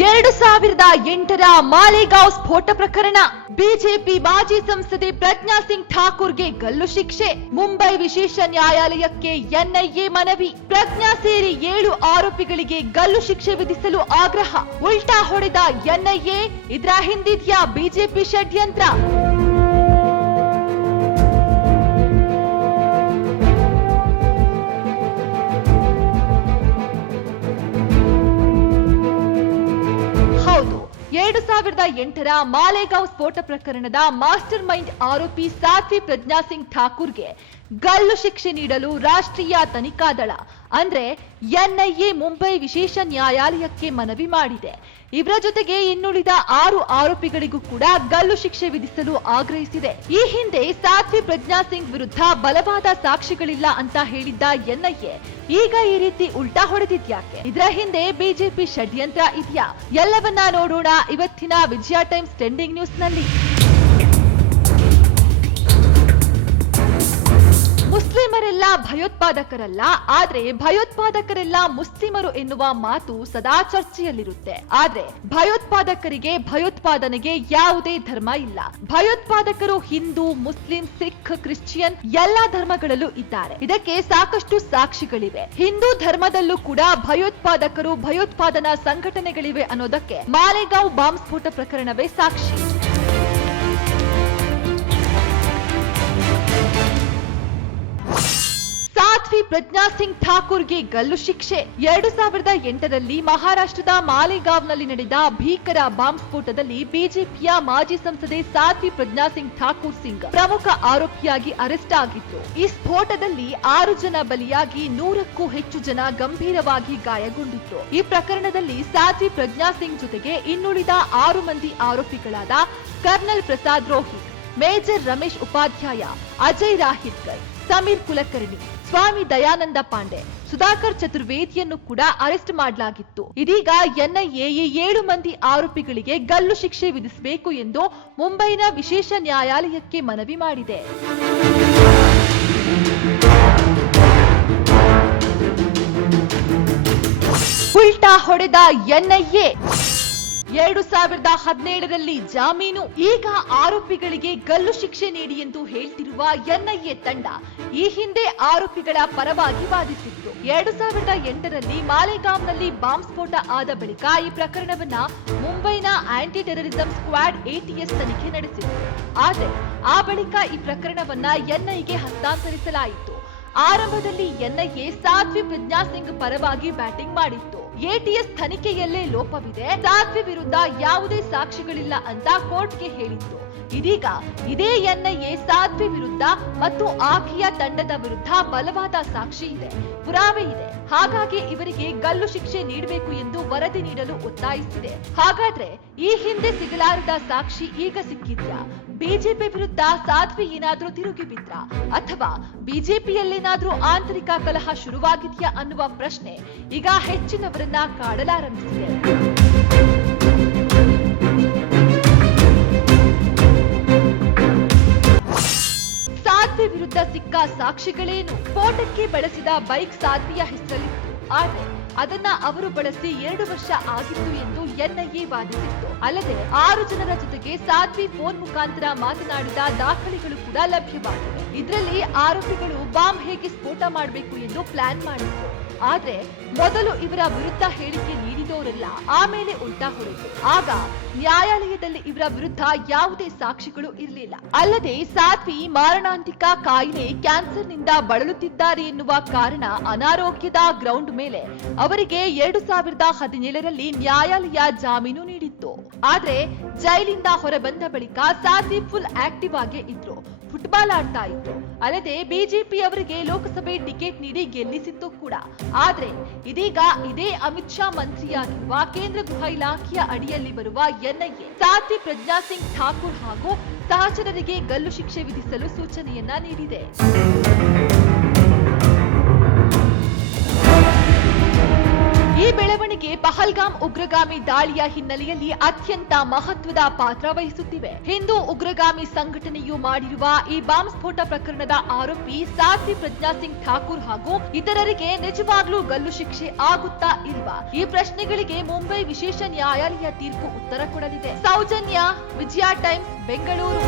2008ರ ಮಾಲೇಗಾಂವ್ ಸ್ಫೋಟ ಪ್ರಕರಣ. ಬಿಜೆಪಿ ಮಾಜಿ ಸಂಸದೆ ಪ್ರಜ್ಞಾ ಸಿಂಗ್ ಠಾಕೂರ್ಗೆ ಗಲ್ಲು ಶಿಕ್ಷೆ. ಮುಂಬೈ ವಿಶೇಷ ನ್ಯಾಯಾಲಯಕ್ಕೆ ಎನ್ಐಎ ಮನವಿ. ಪ್ರಜ್ಞಾ ಸೇರಿ 7 ಆರೋಪಿಗಳಿಗೆ ಗಲ್ಲು ಶಿಕ್ಷೆ ವಿಧಿಸಲು ಆಗ್ರಹ. ಉಲ್ಟಾ ಹೊಡೆದ ಎನ್ಐಎ, ಇದರ ಹಿಂದಿದ್ಯಾ ಬಿಜೆಪಿ ಷಡ್ಯಂತ್ರ? ಹೌದು, 2008ರ ಮಾಲೇಗಾಂವ್ ಸ್ಫೋಟ ಪ್ರಕರಣದ ಮಾಸ್ಟರ್ ಮೈಂಡ್ ಆರೋಪಿ ಸಾಧ್ವಿ ಪ್ರಜ್ಞಾ ಸಿಂಗ್ ಠಾಕೂರ್ಗೆ ಗಲ್ಲು ಶಿಕ್ಷೆ ನೀಡಲು ರಾಷ್ಟ್ರೀಯ ತನಿಖಾ ದಳ ಅಂದ್ರೆ ಎನ್ಐಎ ಮುಂಬೈ ವಿಶೇಷ ನ್ಯಾಯಾಲಯಕ್ಕೆ ಮನವಿ ಮಾಡಿದೆ. ಇವರ ಜೊತೆಗೆ ಇನ್ನುಳಿದ 6 ಆರೋಪಿಗಳಿಗೂ ಕೂಡ ಗಲ್ಲು ಶಿಕ್ಷೆ ವಿಧಿಸಲು ಆಗ್ರಹಿಸಿದೆ. ಈ ಹಿಂದೆ ಸಾಧ್ವಿ ಪ್ರಜ್ಞಾ ಸಿಂಗ್ ವಿರುದ್ಧ ಬಲವಾದ ಸಾಕ್ಷಿಗಳಿಲ್ಲ ಅಂತ ಹೇಳಿದ್ದ ಎನ್ಐಎ ಈಗ ಈ ರೀತಿ ಉಲ್ಟಾ ಹೊಡೆದಿದ್ಯಾಕೆ? ಇದರ ಹಿಂದೆ ಬಿಜೆಪಿ ಷಡ್ಯಂತ್ರ ಇದೆಯಾ? ಎಲ್ಲವನ್ನ ನೋಡೋಣ ಇವತ್ತಿನ ವಿಜಯ ಟೈಮ್ಸ್ ಟ್ರೆಂಡಿಂಗ್ ನ್ಯೂಸ್ ನಲ್ಲಿ. ಮುಸ್ಲಿಮರೆಲ್ಲ ಭಯೋತ್ಪಾದಕರಲ್ಲ, ಆದ್ರೆ ಭಯೋತ್ಪಾದಕರೆಲ್ಲ ಮುಸ್ಲಿಮರು ಎನ್ನುವ ಮಾತು ಸದಾ ಚರ್ಚೆಯಲ್ಲಿರುತ್ತೆ. ಆದ್ರೆ ಭಯೋತ್ಪಾದಕರಿಗೆ ಭಯೋತ್ಪಾದನೆಗೆ ಯಾವುದೇ ಧರ್ಮ ಇಲ್ಲ. ಭಯೋತ್ಪಾದಕರು ಹಿಂದೂ, ಮುಸ್ಲಿಂ, ಸಿಖ್, ಕ್ರಿಶ್ಚಿಯನ್ ಎಲ್ಲಾ ಧರ್ಮಗಳಲ್ಲೂ ಇದ್ದಾರೆ. ಇದಕ್ಕೆ ಸಾಕಷ್ಟು ಸಾಕ್ಷಿಗಳಿವೆ. ಹಿಂದೂ ಧರ್ಮದಲ್ಲೂ ಕೂಡ ಭಯೋತ್ಪಾದಕರು, ಭಯೋತ್ಪಾದನಾ ಸಂಘಟನೆಗಳಿವೆ ಅನ್ನೋದಕ್ಕೆ ಮಾಲೇಗಾಂವ್ ಬಾಂಬ್ ಸ್ಫೋಟ ಪ್ರಕರಣವೇ ಸಾಕ್ಷಿ. ಸಾಧ್ವಿ ಪ್ರಜ್ಞಾ ಸಿಂಗ್ ಠಾಕೂರ್ಗೆ ಗಲ್ಲು ಶಿಕ್ಷೆ. 2008ರಲ್ಲಿ ಮಹಾರಾಷ್ಟ್ರದ ಮಾಲೇಗಾಂವ್ನಲ್ಲಿ ನಡೆದ ಭೀಕರ ಬಾಂಬ್ ಸ್ಫೋಟದಲ್ಲಿ ಬಿಜೆಪಿಯ ಮಾಜಿ ಸಂಸದೆ ಸಾಧ್ವಿ ಪ್ರಜ್ಞಾ ಸಿಂಗ್ ಠಾಕೂರ್ ಸಿಂಗ್ ಪ್ರಮುಖ ಆರೋಪಿಯಾಗಿ ಅರೆಸ್ಟ್ ಆಗಿದ್ರು. ಈ ಸ್ಫೋಟದಲ್ಲಿ 6 ಜನ ಬಲಿಯಾಗಿ 100ಕ್ಕೂ ಹೆಚ್ಚು ಜನ ಗಂಭೀರವಾಗಿ ಗಾಯಗೊಂಡಿದ್ರು. ಈ ಪ್ರಕರಣದಲ್ಲಿ ಸಾಧ್ವಿ ಪ್ರಜ್ಞಾ ಸಿಂಗ್ ಜೊತೆಗೆ ಇನ್ನುಳಿದ 6 ಮಂದಿ ಆರೋಪಿಗಳಾದ ಕರ್ನಲ್ ಪ್ರಸಾದ್ ರೋಹಿತ್, ಮೇಜರ್ ರಮೇಶ್ ಉಪಾಧ್ಯಾಯ, ಅಜಯ್ ರಾಹಿತ್ಕರ್, ಸಮೀರ್ ಕುಲಕರ್ಣಿ, ಸ್ವಾಮಿ ದಯಾನಂದ ಪಾಂಡೆ, ಸುಧಾಕರ್ ಚತುರ್ವೇದಿಯನ್ನು ಕೂಡ ಅರೆಸ್ಟ್ ಮಾಡಲಾಗಿತ್ತು. ಇದೀಗ ಎನ್ಐಎ ಈ 7 ಮಂದಿ ಆರೋಪಿಗಳಿಗೆ ಗಲ್ಲು ಶಿಕ್ಷೆ ವಿಧಿಸಬೇಕು ಎಂದು ಮುಂಬೈನ ವಿಶೇಷ ನ್ಯಾಯಾಲಯಕ್ಕೆ ಮನವಿ ಮಾಡಿದೆ. ಉಲ್ಟಾ ಹೊಡೆದ ಎನ್ಐಎ. 2017ರಲ್ಲಿ ಜಾಮೀನು, ಈಗ ಆರೋಪಿಗಳಿಗೆ ಗಲ್ಲು ಶಿಕ್ಷೆ ನೀಡಿ ಎಂದು ಹೇಳ್ತಿರುವ ಎನ್ಐಎ ತಂಡ ಈ ಹಿಂದೆ ಆರೋಪಿಗಳ ಪರವಾಗಿ ವಾದಿಸಿತ್ತು. 2008ರಲ್ಲಿ ಮಾಲೇಗಾಂವ್ನಲ್ಲಿ ಬಾಂಬ್ ಸ್ಫೋಟ ಆದ ಬಳಿಕ ಈ ಪ್ರಕರಣವನ್ನ ಮುಂಬೈನ ಆಂಟಿ ಟೆರರಿಸಂ ಸ್ಕ್ವಾಡ್ ATS ತನಿಖೆ ನಡೆಸಿತ್ತು. ಆದರೆ ಆ ಬಳಿಕ ಈ ಪ್ರಕರಣವನ್ನ ಎನ್ಐಎಗೆ ಹಸ್ತಾಂತರಿಸಲಾಯಿತು. ಆರಂಭದಲ್ಲಿ ಎನ್ಐಎ ಸಾಧ್ವಿ ಪ್ರಜ್ಞಾ ಸಿಂಗ್ ಪರವಾಗಿ ಬ್ಯಾಟಿಂಗ್ ಮಾಡಿತ್ತು. ATS ತನಿಖೆಯಲ್ಲೇ ಲೋಪವಿದೆ, ಸಾಧ್ವಿ ವಿರುದ್ಧ ಯಾವುದೇ ಸಾಕ್ಷಿಗಳಿಲ್ಲ ಅಂತ ಕೋರ್ಟ್ಗೆ ಹೇಳಿತ್ತು. ಇದೀಗ ಇದೇ ಎನ್ಐಎ ಸಾಧ್ವಿ ವಿರುದ್ಧ ಮತ್ತು ಆಕೆಯ ತಂಡದ ವಿರುದ್ಧ ಬಲವಾದ ಸಾಕ್ಷಿ ಇದೆ, ಪುರಾವೆ ಇದೆ. ಹಾಗಾಗಿ ಇವರಿಗೆ ಗಲ್ಲು ಶಿಕ್ಷೆ ನೀಡಬೇಕು ಎಂದು ವರದಿ ನೀಡಲು ಒತ್ತಾಯಿಸಿದೆ. ಹಾಗಾದ್ರೆ ಈ ಹಿಂದೆ ಸಿಗಲಾರದ ಸಾಕ್ಷಿ ಈಗ ಸಿಕ್ಕಿದ್ಯಾ? ಬಿಜೆಪಿ ವಿರುದ್ಧ ಸಾಧ್ವಿ ಏನಾದ್ರೂ ತಿರುಗಿ ಬಿದ್ರ ಅಥವಾ ಬಿಜೆಪಿಯಲ್ಲೇನಾದ್ರೂ ಆಂತರಿಕ ಕಲಹ ಶುರುವಾಗಿದ್ಯಾ ಅನ್ನುವ ಪ್ರಶ್ನೆ ಈಗ ಹೆಚ್ಚಿನವರನ್ನ ಕಾಡಲಾರಂಭಿಸಿದೆ. ಸಾಧ್ವಿ ವಿರುದ್ಧ ಸಿಕ್ಕ ಸಾಕ್ಷಿಗಳೇನು? ಸ್ಫೋಟಕ್ಕೆ ಬಳಸಿದ ಬೈಕ್ ಸಾಧ್ವಿಯ ಹೆಸರಲ್ಲಿತ್ತು, ಆದರೆ ಅದನ್ನ ಅವರು ಬಳಸಿ 2 ವರ್ಷ ಆಗಿತ್ತು ಎಂದು ಎನ್ಐಎ ವಾದಿಸಿತ್ತು. ಅಲ್ಲದೆ 6 ಜನರ ಜೊತೆಗೆ ಸಾಧ್ವಿ ಫೋನ್ ಮುಖಾಂತರ ಮಾತನಾಡಿದ ದಾಖಲೆಗಳು ಕೂಡ ಲಭ್ಯವಾಗಿವೆ. ಇದರಲ್ಲಿ ಆರೋಪಿಗಳು ಬಾಂಬ್ ಹೇಗೆ ಸ್ಫೋಟ ಮಾಡಬೇಕು ಎಂದು ಪ್ಲಾನ್ ಮಾಡಿದ್ರು. ಆದ್ರೆ ಮೊದಲು ಇವರ ವಿರುದ್ಧ ಹೇಳಿಕೆ ನೀಡಿದವರೆಲ್ಲ ಆಮೇಲೆ ಉಲ್ಟಾ ಹೊಡೆದರು. ಆಗ ನ್ಯಾಯಾಲಯದಲ್ಲಿ ಇವರ ವಿರುದ್ಧ ಯಾವುದೇ ಸಾಕ್ಷಿಗಳು ಇರಲಿಲ್ಲ. ಅಲ್ಲದೆ ಸಾಧ್ವಿ ಮಾರಣಾಂತಿಕ ಕಾಯಿಲೆ ಕ್ಯಾನ್ಸರ್ನಿಂದ ಬಳಲುತ್ತಿದ್ದಾರೆ ಎನ್ನುವ ಕಾರಣ ಅನಾರೋಗ್ಯದ ಗ್ರೌಂಡ್ ಮೇಲೆ ಅವರಿಗೆ 2017ರಲ್ಲಿ ನ್ಯಾಯಾಲಯ ಜಾಮೀನು ನೀಡಿತ್ತು. ಆದ್ರೆ ಜೈಲಿಂದ ಹೊರಬಂದ ಬಳಿಕ ಸಾಧ್ವಿ ಫುಲ್ ಆಕ್ಟಿವ್ ಆಗೇ ಇದ್ರು, ಫುಟ್ಬಾಲ್ ಆಡ್ತಾ ಇದ್ರು. ಅಲ್ಲದೆ ಬಿಜೆಪಿ ಅವರಿಗೆ ಲೋಕಸಭೆ ಟಿಕೆಟ್ ನೀಡಿ ಗೆಲ್ಲಿಸಿತ್ತು ಕೂಡ. ಆದ್ರೆ ಇದೀಗ ಇದೇ ಅಮಿತ್ ಶಾ ಮಂತ್ರಿಯಾಗಿರುವ ಕೇಂದ್ರ ಗೃಹ ಇಲಾಖೆಯ ಅಡಿಯಲ್ಲಿ ಬರುವ ಎನ್ಐಎ ಸಾಧ್ವಿ ಪ್ರಜ್ಞಾ ಸಿಂಗ್ ಠಾಕೂರ್ ಹಾಗೂ ಸಹಚರರಿಗೆ ಗಲ್ಲು ಶಿಕ್ಷೆ ವಿಧಿಸಲು ಸೂಚನೆಯನ್ನ ನೀಡಿದೆ. ಈ ಬೆಳವಣಿಗೆ ಪಹಲ್ಗಾಮ್ ಉಗ್ರಗಾಮಿ ದಾಳಿಯ ಹಿನ್ನೆಲೆಯಲ್ಲಿ ಅತ್ಯಂತ ಮಹತ್ವದ ಪಾತ್ರ ವಹಿಸುತ್ತಿವೆ. ಹಿಂದೂ ಉಗ್ರಗಾಮಿ ಸಂಘಟನೆಯು ಮಾಡಿರುವ ಈ ಬಾಂಬ್ ಸ್ಫೋಟ ಪ್ರಕರಣದ ಆರೋಪಿ ಸಾಧ್ವಿ ಪ್ರಜ್ಞಾ ಸಿಂಗ್ ಠಾಕೂರ್ ಹಾಗೂ ಇತರರಿಗೆ ನಿಜವಾಗ್ಲೂ ಗಲ್ಲು ಶಿಕ್ಷೆ ಆಗುತ್ತಾ ಇಲ್ವಾ? ಈ ಪ್ರಶ್ನೆಗಳಿಗೆ ಮುಂಬೈ ವಿಶೇಷ ನ್ಯಾಯಾಲಯ ತೀರ್ಪು ಉತ್ತರ ಕೊಡಲಿದೆ. ಸೌಜನ್ಯ, ವಿಜಯ ಟೈಮ್ಸ್, ಬೆಂಗಳೂರು.